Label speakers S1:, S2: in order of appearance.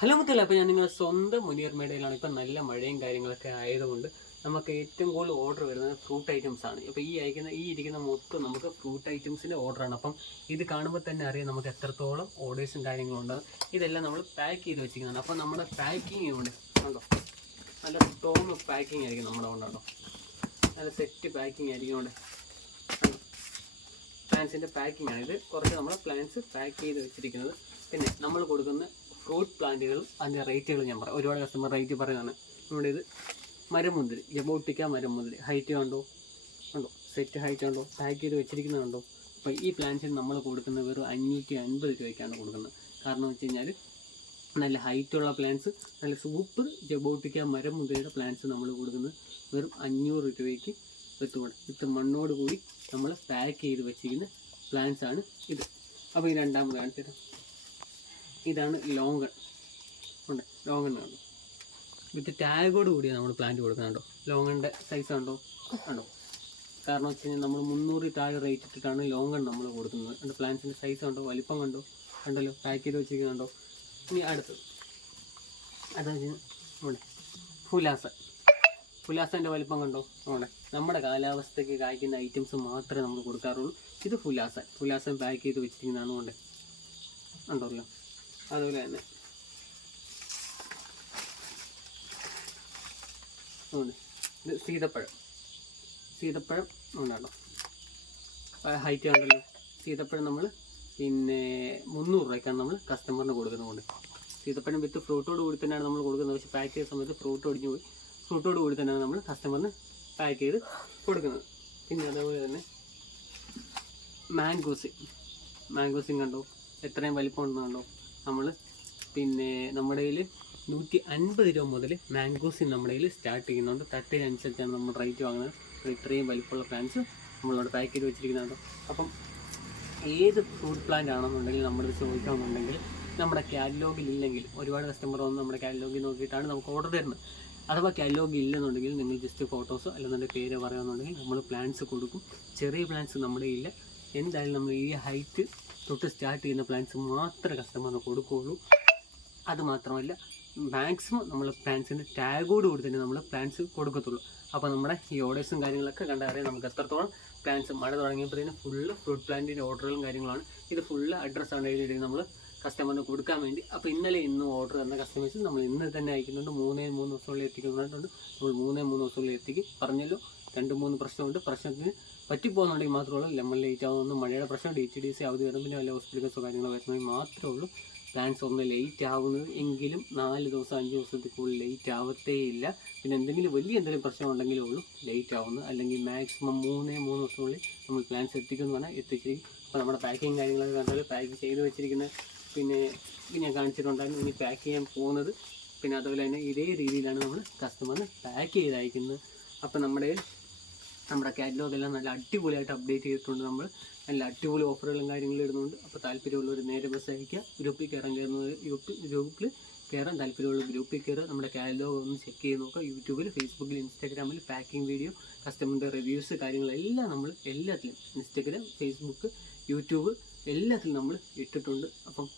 S1: Hello മുത്തല്ല അപ്പോൾ ഞാൻ നിങ്ങളുടെ സ്വന്തം മുനിയർ മേടയിലാണ്. ഇപ്പം നല്ല മഴയും കാര്യങ്ങളൊക്കെ ആയതുകൊണ്ട് നമുക്ക് ഏറ്റവും കൂടുതൽ ഓർഡർ വരുന്നത് ഫ്രൂട്ട് ഐറ്റംസ് ആണ്. അപ്പോൾ ഈ അയക്കുന്ന ഈ ഇരിക്കുന്ന മൊത്തം നമുക്ക് ഫ്രൂട്ട് ഐറ്റംസിന്റെ ഓർഡറാണ് അപ്പം ഇത് കാണുമ്പോൾ തന്നെ അറിയാം നമുക്ക് എത്രത്തോളം ഓർഡേഴ്സും കാര്യങ്ങളും ഉണ്ട് ഇതെല്ലാം നമ്മൾ പാക്ക് ചെയ്ത് വെച്ചിരിക്കുന്നതാണ്. അപ്പോൾ നമ്മുടെ പാക്കിങ് ഉണ്ട്. ഉണ്ടോ നല്ല സ്ട്രോങ് പാക്കിംഗ് ആയിരിക്കും നമ്മുടെ കൊണ്ടോ നല്ല സെറ്റ് പാക്കിംഗ് ആയിരിക്കും അവിടെ പ്ലാൻസിന്റെ പാക്കിംഗ് ആണ്. ഇത് കുറച്ച് നമ്മൾ പ്ലാൻസ് പാക്ക് ചെയ്ത് വെച്ചിരിക്കുന്നത്. പിന്നെ നമ്മൾ കൊടുക്കുന്ന ഫ്രൂട്ട് പ്ലാന്റുകളും അതിന്റെ റേറ്റുകളും ഞാൻ പറയാം. ഒരുപാട് കസ്റ്റമർ റേറ്റ് പറയുന്നതാണ്. നമ്മുടെ ഇത് മരം മുന്തിരി ജബോട്ടിക്ക മരം മുന്തിരി ഹൈറ്റ് കണ്ടോ? കണ്ടോ? സെറ്റ് ഹൈറ്റ് കണ്ടോ? പാക്ക് ചെയ്ത് വെച്ചിരിക്കുന്നത് കണ്ടോ? അപ്പോൾ ഈ പ്ലാന്റ്സിന് നമ്മൾ കൊടുക്കുന്നത് വെറും അഞ്ഞൂറ്റി അൻപത് രൂപയ്ക്കാണ് കൊടുക്കുന്നത്. കാരണം വെച്ച് കഴിഞ്ഞാൽ നല്ല ഹൈറ്റുള്ള പ്ലാന്റ്സ് നല്ല സൂപ്പർ ജബോട്ടിക്ക മരം മുന്തിരിയുടെ പ്ലാന്റ്സ് നമ്മൾ കൊടുക്കുന്നത് വെറും അഞ്ഞൂറ് രൂപയ്ക്ക് വിത്ത് വിത്ത് മണ്ണോട് കൂടി നമ്മൾ പാക്ക് ചെയ്ത് വെച്ചിരിക്കുന്ന പ്ലാന്റ്സ് ആണ് ഇത്. അപ്പോൾ ഈ രണ്ടാമത് കാണിച്ചിട്ട് ഇതാണ് ലോങ്ങൺ ഉണ്ട് ലോങ്ങൺ കണ്ടോ വിത്ത് ടാഗോട് കൂടി നമ്മൾ പ്ലാന്റ് കൊടുക്കുന്നുണ്ടോ ലോങ്ങണിന്റെ സൈസ് കണ്ടോ? കണ്ടോ? കാരണം വെച്ച് കഴിഞ്ഞാൽ നമ്മൾ മുന്നൂറ് താഴെ റേറ്റ് ഇട്ടിട്ടാണ് ലോങ്ങൺ നമ്മൾ കൊടുക്കുന്നത്. അതിന്റെ പ്ലാന്റ്സിന്റെ സൈസ് കണ്ടോ? വലിപ്പം കണ്ടോ? കണ്ടല്ലോ? പാക്ക് ചെയ്ത് വെച്ചിരിക്കുന്നുണ്ടോ ഇനി അടുത്തത്. അതായത് നമ്മുടെ ഫുലാസ. ഫുലാസന്റെ വലിപ്പം കണ്ടോ? നമ്മുടെ നമ്മുടെ കാലാവസ്ഥയ്ക്ക് കായ്ക്കുന്ന ഐറ്റംസ് മാത്രമേ നമ്മൾ കൊടുക്കാറുള്ളൂ. ഇത് ഫുലാസ. ഫുലാസൻ പാക്ക് ചെയ്ത് വെച്ചിരിക്കുന്നതാണ്. കൊണ്ട്? ഉണ്ടല്ലോ അതുപോലെ തന്നെ. ഇത് സീതപ്പഴം. സീതപ്പഴം ഉണ്ടാകും ഹൈറ്റ് കണ്ടല്ലോ സീതപ്പഴം നമ്മൾ പിന്നെ മുന്നൂറ് രൂപയ്ക്കാണ് നമ്മൾ കസ്റ്റമറിന് കൊടുക്കുന്നതുകൊണ്ട് സീതപ്പഴം വിത്ത് ഫ്രൂട്ടോട് കൂടി തന്നെയാണ് നമ്മൾ കൊടുക്കുന്നത്. പക്ഷേ പാക്ക് ചെയ്ത സമയത്ത് ഫ്രൂട്ട് ഒടിഞ്ഞു പോയി. ഫ്രൂട്ടോട് കൂടി തന്നെയാണ് നമ്മൾ കസ്റ്റമറിന് പാക്ക് ചെയ്ത് കൊടുക്കുന്നത്. പിന്നെ അതേപോലെ തന്നെ മാംഗോസിൻ മാംഗോസിൻ കണ്ടോ? എത്രയും വലിപ്പം ഉണ്ടെന്ന് കണ്ടോ? നമ്മൾ പിന്നെ നമ്മുടെ കയ്യിൽ നൂറ്റി അൻപത് രൂപ മുതൽ മാംഗോസിൻ നമ്മുടെ കയ്യിൽ സ്റ്റാർട്ട് ചെയ്യുന്നുണ്ട്. തട്ടിനനുസരിച്ചാണ് നമ്മൾ റേറ്റ് വാങ്ങുന്നത്. ഇത്രയും വലിപ്പമുള്ള പ്ലാന്റ്സ് നമ്മളവിടെ പാക്ക് ചെയ്ത് വെച്ചിരിക്കുന്നുണ്ട്. അപ്പം ഏത് ഫ്രൂട്ട് പ്ലാന്റ് ആണെന്നുണ്ടെങ്കിൽ നമ്മളിത് ചോദിക്കണമെന്നുണ്ടെങ്കിൽ നമ്മുടെ കാറ്റലോഗിൽ ഇല്ലെങ്കിൽ ഒരുപാട് കസ്റ്റമർ വന്ന് നമ്മുടെ കാറ്റലോഗിൽ നോക്കിയിട്ടാണ് നമുക്ക് ഓർഡർ തരുന്നത്. അഥവാ കാറ്റലോഗ് ഇല്ലെന്നുണ്ടെങ്കിൽ നിങ്ങൾ ജസ്റ്റ് ഫോട്ടോസോ അല്ലെന്നുണ്ടെങ്കിൽ പേര് പറയുകയാണെന്നുണ്ടെങ്കിൽ നമ്മൾ പ്ലാൻസ് കൊടുക്കും. ചെറിയ പ്ലാൻസ് നമ്മുടെ ഇല്ല എന്തായാലും നമ്മൾ ഈ ഹൈറ്റ് തൊട്ട് സ്റ്റാർട്ട് ചെയ്യുന്ന പ്ലാൻസ് മാത്രമേ കസ്റ്റമറിന് കൊടുക്കുകയുള്ളൂ. അത് മാത്രമല്ല മാക്സിമം നമ്മൾ പ്ലാൻസിന്റെ ടാഗോട് കൂടി തന്നെ നമ്മൾ പ്ലാൻസ് കൊടുക്കത്തുള്ളൂ. അപ്പോൾ നമ്മുടെ ഈ ഓർഡേഴ്സും കാര്യങ്ങളൊക്കെ കണ്ടറിയാം നമുക്ക് എത്രത്തോളം പ്ലാൻസ് മഴ തുടങ്ങിയപ്പോഴത്തേന് ഫുള്ള് ഫ്രൂട്ട് പ്ലാന്റിന്റെ ഓർഡറുകളും കാര്യങ്ങളാണ്. ഇത് ഫുള്ള് അഡ്രസ്സാണ് എഴുതിയിട്ട് നമ്മൾ കസ്റ്റമറിന് കൊടുക്കാൻ വേണ്ടി. അപ്പോൾ ഇന്നലെ ഇന്ന് ഓർഡർ തന്ന കസ്റ്റമേഴ്സ് നമ്മൾ ഇന്ന് തന്നെ അയക്കുന്നുണ്ട്. മൂന്നേ മൂന്ന് ദിവസമുള്ളിൽ എത്തിക്കുന്നുണ്ട്. നമ്മൾ മൂന്നേ മൂന്ന് ദിവസമുള്ളിൽ എത്തിക്കും. പറഞ്ഞല്ലോ രണ്ട് മൂന്ന് പ്രശ്നമുണ്ട്. പ്രശ്നത്തിന് പറ്റിപ്പോകുന്നുണ്ടെങ്കിൽ മാത്രമേ ലെമൺ ലേറ്റ് ആവുന്നു. മഴയുടെ പ്രശ്നമുണ്ട്. എച്ച് ഡി സി അവധി പിന്നെ വല്ല ഹോസ്പിറ്റൽസോ കാര്യങ്ങളോ വരുന്നെങ്കിൽ മാത്രമേ ഉള്ളൂ. പ്ലാൻസ് ഒന്ന് ലേറ്റ് ആവുന്നത് എങ്കിലും നാല് ദിവസം അഞ്ച് ദിവസത്തിൽ കൂടുതൽ ലേറ്റ് ആവത്തേ ഇല്ല. പിന്നെ എന്തെങ്കിലും വലിയ എന്തെങ്കിലും പ്രശ്നം ഉണ്ടെങ്കിലേ ഉള്ളൂ. ലേറ്റ് ആവുന്നു. അല്ലെങ്കിൽ മാക്സിമം മൂന്നേ മൂന്ന് ദിവസത്തിനുള്ളിൽ നമ്മൾ പ്ലാൻസ് എത്തിക്കുമെന്ന് പറഞ്ഞാൽ എത്തിച്ചിരിക്കും. അപ്പോൾ നമ്മുടെ പാക്കിങ് കാര്യങ്ങളൊക്കെ കണ്ടാൽ പാക്ക് ചെയ്ത് വെച്ചിരിക്കുന്ന പിന്നെ ഞാൻ കാണിച്ചിട്ടുണ്ടായിരുന്നു. ഇനി പാക്ക് ചെയ്യാൻ പോകുന്നത്. പിന്നെ അതുപോലെ തന്നെ ഇതേ രീതിയിലാണ് നമ്മൾ കസ്റ്റമറിന് പാക്ക് ചെയ്ത് അയക്കുന്നത് അപ്പോൾ നമ്മുടെ നമ്മുടെ കാറ്റലോഗ് എല്ലാം നല്ല അടിപൊളിയായിട്ട് അപ്ഡേറ്റ് ചെയ്തിട്ടുണ്ട് നമ്മൾ. നല്ല അടിപൊളി ഓഫറുകളും കാര്യങ്ങളും ഇടുന്നുണ്ട്. അപ്പോൾ താല്പര്യമുള്ളവർ നേരെ ബസ് അയക്കുക ഗ്രൂപ്പിൽ കയറാൻ കയറുന്നത് ഗ്രൂപ്പിൽ കയറാൻ താല്പര്യമുള്ള ഗ്രൂപ്പിൽ കയറുക. നമ്മുടെ കാറ്റലോഗ് ഒന്ന് ചെക്ക് ചെയ്ത് നോക്കുക. യൂട്യൂബിൽ ഫേസ്ബുക്കിൽ ഇൻസ്റ്റാഗ്രാമിൽ പാക്കിംഗ് വീഡിയോ കസ്റ്റമറിന്റെ റിവ്യൂസ് കാര്യങ്ങളെല്ലാം നമ്മൾ എല്ലാത്തിലും ഇൻസ്റ്റാഗ്രാം ഫേസ്ബുക്ക് യൂട്യൂബ് എല്ലാത്തിലും നമ്മൾ ഇട്ടിട്ടുണ്ട്. അപ്പം